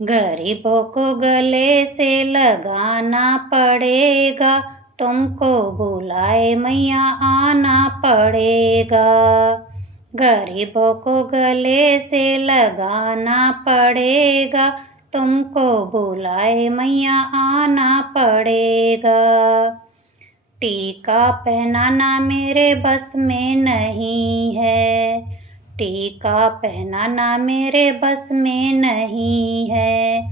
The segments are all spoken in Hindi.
गरीबों को गले से लगाना पड़ेगा, तुमको बुलाए मैया आना पड़ेगा। गरीबों को गले से लगाना पड़ेगा, तुमको बुलाए मैया आना पड़ेगा। टीका पहनाना मेरे बस में नहीं है, टीका पहनाना मेरे बस में नहीं है।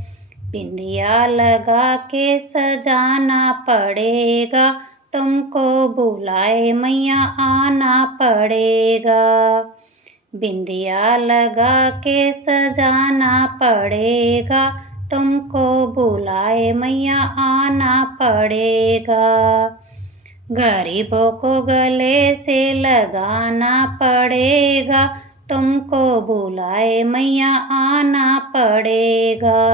बिंदिया लगा के सजाना पड़ेगा, तुमको बुलाए मैया आना पड़ेगा। बिंदिया लगा के सजाना पड़ेगा, तुमको बुलाए मैया आना पड़ेगा। गरीबों को गले से लगाना पड़ेगा, तुमको बुलाए मैया आना पड़ेगा।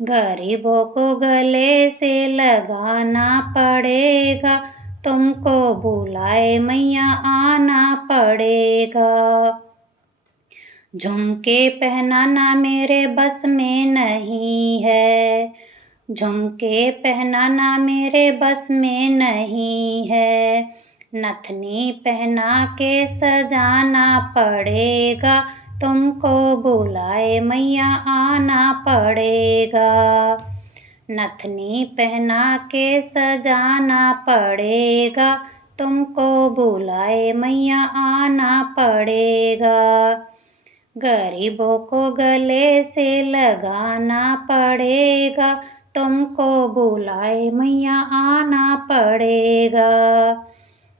गरीबों को गले से लगाना पड़ेगा, तुमको बुलाए मैया आना पड़ेगा। झुमके पहनाना मेरे बस में नहीं है, झुमके पहनाना मेरे बस में नहीं है। नथनी पहना के सजाना पड़ेगा, तुमको बुलाए मैया आना पड़ेगा। नथनी पहना के सजाना पड़ेगा, तुमको बुलाए मैया आना पड़ेगा। गरीबों को गले से लगाना पड़ेगा, तुमको बुलाए मैया आना पड़ेगा।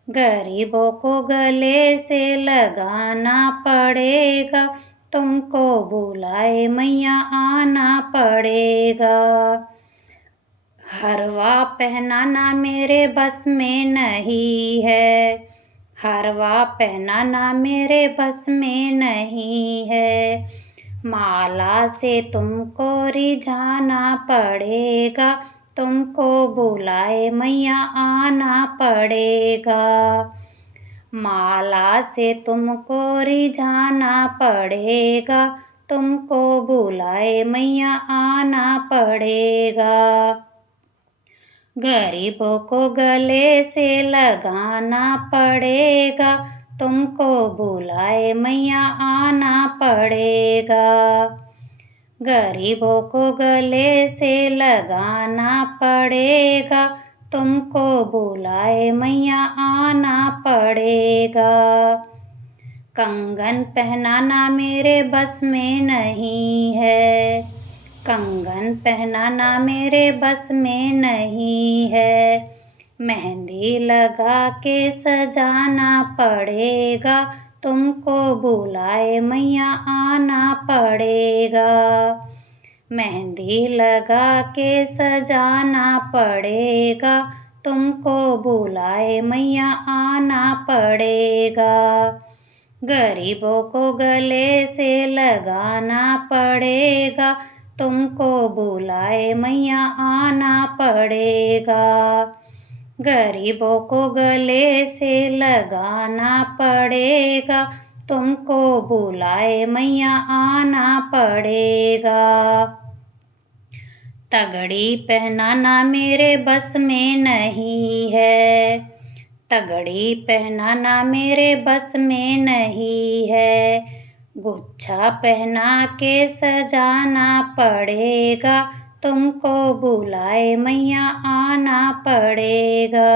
गरीबों को गले से लगाना पड़ेगा, तुमको बुलाए मैया आना पड़ेगा। हरवा पहनाना मेरे बस में नहीं है, हरवा पहनाना मेरे बस में नहीं है। माला से तुमको रिझाना पड़ेगा, तुमको बुलाए मैया आना पड़ेगा। माला से तुमको रिझाना पड़ेगा, तुमको बुलाए मैया आना पड़ेगा। गरीबों को गले से लगाना पड़ेगा, तुमको बुलाए मैया आना पड़ेगा। गरीबों को गले से लगाना पड़ेगा, तुमको बुलाए मैया आना पड़ेगा। कंगन पहनाना मेरे बस में नहीं है, कंगन पहनाना मेरे बस में नहीं है। मेहंदी लगा के सजाना पड़ेगा, तुमको बुलाए मैया आना पड़ेगा। मेहंदी लगा के सजाना पड़ेगा, तुमको बुलाए मैया आना पड़ेगा। गरीबों को गले से लगाना पड़ेगा, तुमको बुलाए मैया आना पड़ेगा। गरीबों को गले से लगाना पड़ेगा, तुमको बुलाए मैया आना पड़ेगा। तगड़ी पहनाना मेरे बस में नहीं है, तगड़ी पहनाना मेरे बस में नहीं है। गुच्छा पहना के सजाना पड़ेगा, तुमको बुलाए मैया आना पड़ेगा।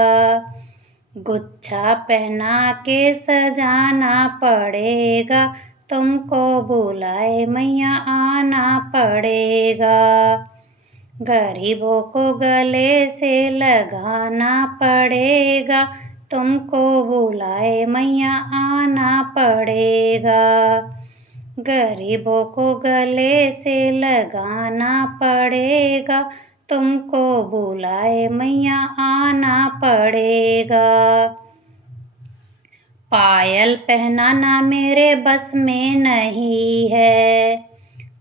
गुच्छा पहना के सजाना पड़ेगा, तुमको बुलाए मैया आना पड़ेगा। गरीबों को गले से लगाना पड़ेगा, तुमको बुलाए मैया आना पड़ेगा। गरीबों को गले से लगाना पड़ेगा, तुमको बुलाए मैया आना पड़ेगा। पायल पहनाना मेरे बस में नहीं है,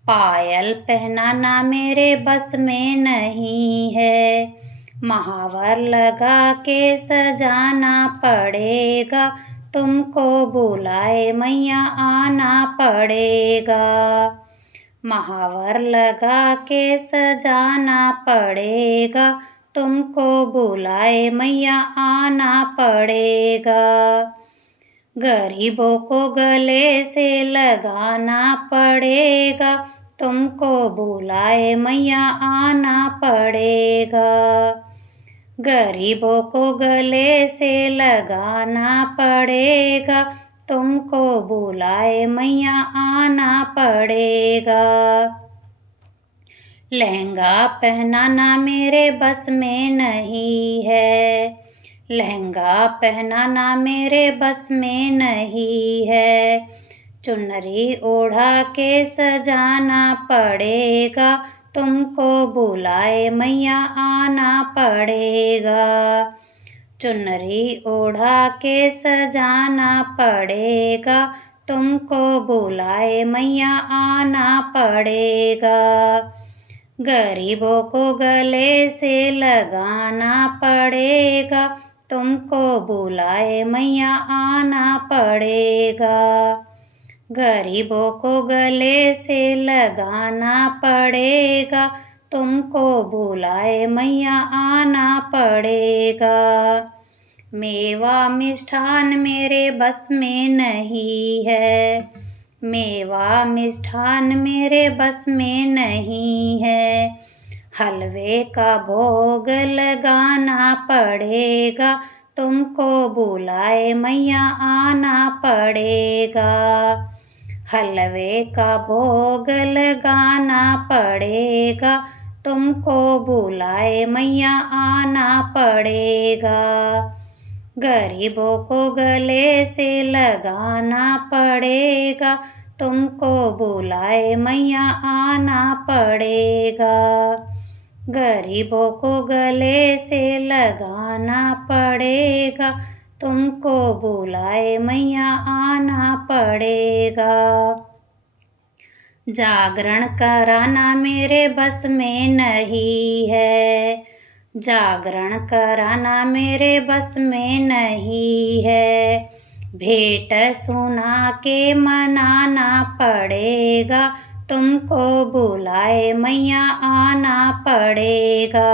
पायल पहनाना मेरे बस में नहीं है। महावर लगा के सजाना पड़ेगा, तुमको बुलाए मैया आना पड़ेगा। महावर लगा के सजाना पड़ेगा, तुमको बुलाए मैया आना पड़ेगा। गरीबों को गले से लगाना पड़ेगा, तुमको बुलाए मैया आना पड़ेगा। गरीबों को गले से लगाना पड़ेगा, तुमको बुलाए मैया आना पड़ेगा। लहंगा पहनाना मेरे बस में नहीं है, लहंगा पहनाना मेरे बस में नहीं है। चुनरी ओढ़ा के सजाना पड़ेगा, तुमको बुलाए मैया आना पड़ेगा। चुनरी ओढ़ा के सजाना पड़ेगा, तुमको बुलाए मैया आना पड़ेगा। गरीबों को गले से लगाना पड़ेगा, तुमको बुलाए मैया आना पड़ेगा। गरीबों को गले से लगाना पड़ेगा, तुमको बुलाए मैया आना पड़ेगा। मेवा मिष्ठान मेरे बस में नहीं है, मेवा मिष्ठान मेरे बस में नहीं है। हलवे का भोग लगाना पड़ेगा, तुमको बुलाए मैया आना पड़ेगा। हलवे का भोग लगाना पड़ेगा, तुमको बुलाए मैया आना पड़ेगा। गरीबों को गले से लगाना पड़ेगा, तुमको बुलाए मैया आना पड़ेगा। गरीबों को गले से लगाना पड़ेगा, तुमको बुलाए मैया आना पड़ेगा। जागरण कराना मेरे बस में नहीं है, जागरण कराना मेरे बस में नहीं है। भेंट सुना के मनाना पड़ेगा, तुमको बुलाए मैया आना पड़ेगा।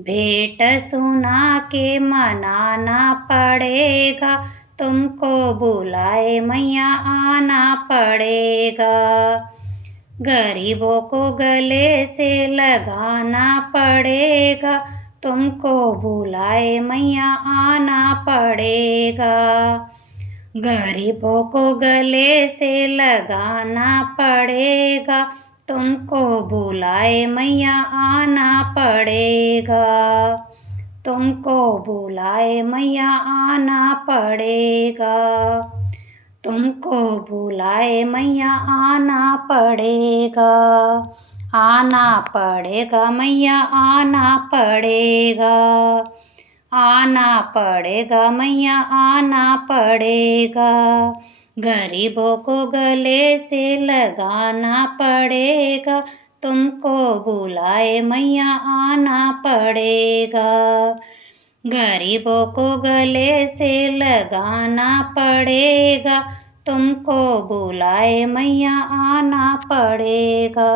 भेंट सुना के मनाना पड़ेगा, तुमको बुलाए मैया आना पड़ेगा। गरीबों को गले से लगाना पड़ेगा, तुमको बुलाए मैया आना पड़ेगा। गरीबों को गले से लगाना पड़ेगा, तुमको बुलाए मैया आना पड़ेगा। तुमको बुलाए मैया आना पड़ेगा, तुमको बुलाए मैया आना पड़ेगा। आना पड़ेगा मैया आना पड़ेगा, आना पड़ेगा मैया आना पड़ेगा। गरीबों को गले से लगाना पड़ेगा, तुमको बुलाए मैया आना पड़ेगा। गरीबों को गले से लगाना पड़ेगा, तुमको बुलाए मैया आना पड़ेगा।